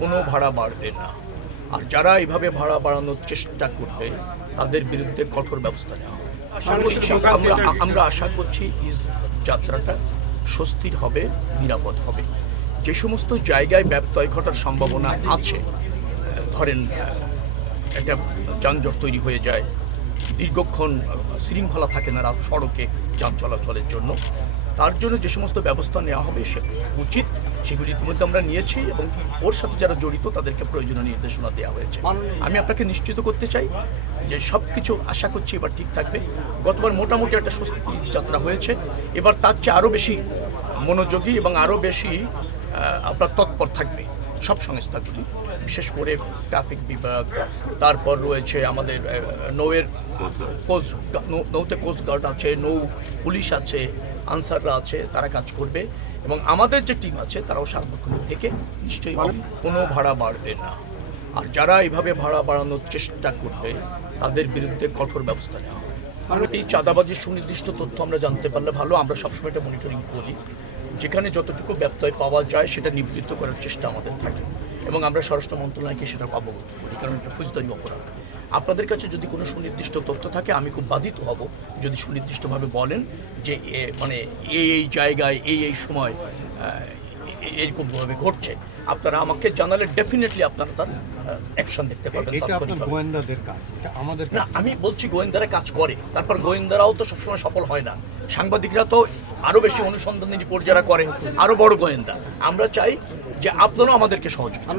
কোনো ভাড়া বাড়বে না। আর যারা এইভাবে ভাড়া বাড়ানোর চেষ্টা করবে তাদের বিরুদ্ধে কঠোর ব্যবস্থা নেওয়া হবে। আমরা আশা করছি এই যাত্রাটা স্বস্তির হবে, নিরাপদ হবে। যে সমস্ত জায়গায় ব্যত্যয় ঘটার সম্ভাবনা আছে, ধরেন একটা যানজট তৈরি হয়ে যায়, দীর্ঘক্ষণ শৃঙ্খলা থাকে না সড়কে যান চলাচলের জন্য, তার জন্য যে সমস্ত ব্যবস্থা নেওয়া হবে সে উচিত সেগুলি ইতিমধ্যে আমরা নিয়েছি এবং ওর সাথে যারা জড়িত তাদেরকে প্রয়োজনীয় নির্দেশনা দেওয়া হয়েছে। আমি আপনাকে নিশ্চিত করতে চাই যে সব কিছু আশা করছি এবার ঠিক থাকবে। গতবার মোটামুটি একটা স্বস্তি যাত্রা হয়েছে, এবার তার চেয়ে আরও বেশি মনোযোগী এবং আরও বেশি আপনার তৎপর থাকবে সব সংস্থাগুলি, বিশেষ করে ট্রাফিক বিভাগ, তারপর রয়েছে আমাদের নৌতে কোস্টগার্ড আছে, নৌ পুলিশ আছে, আনসাররা আছে, তারা কাজ করবে এবং আমাদের যে টিম আছে তারাও সার্বক্ষণিক থেকে নিশ্চয়ই কোনো ভাড়া বাড়বে না। আর যারা এইভাবে ভাড়া বাড়ানোর চেষ্টা করবে তাদের বিরুদ্ধে কঠোর ব্যবস্থা নেওয়া হবে। এই চাঁদাবাজির সুনির্দিষ্ট তথ্য আমরা জানতে পারলে ভালো, আমরা সবসময় এটা মনিটরিং করি। যেখানে যতটুকু ব্যত্যয় পাওয়া যায় সেটা নিবৃত্ত করার চেষ্টা আমাদের থাকে এবং আমরা স্বরাষ্ট্র মন্ত্রণালয়কে সেটা অবগত করি, কারণ এটা ফৌজদারি অপরাধ। আপনাদের কাছে যদি কোনো সুনির্দিষ্ট তথ্য থাকে আমি খুব বাধিত হব যদি সুনির্দিষ্টভাবে বলেন যে মানে এই জায়গায় এই সময় এরকমভাবে ঘটছে, আপনারা আমাকে জানালে ডেফিনেটলি আপনারা তার অ্যাকশন দেখতে পাবেন। গোয়েন্দাদের কাজ, আমাদের না, আমি বলছি গোয়েন্দারা কাজ করে, তারপর গোয়েন্দারাও তো সবসময় সফল হয় না। সাংবাদিকরা তো আরও বেশি অনুসন্ধানী রিপোর্ট যারা করেন আরও বড় গোয়েন্দা। আমরা চাই যে আপনারাও আমাদেরকে সহযোগিতা।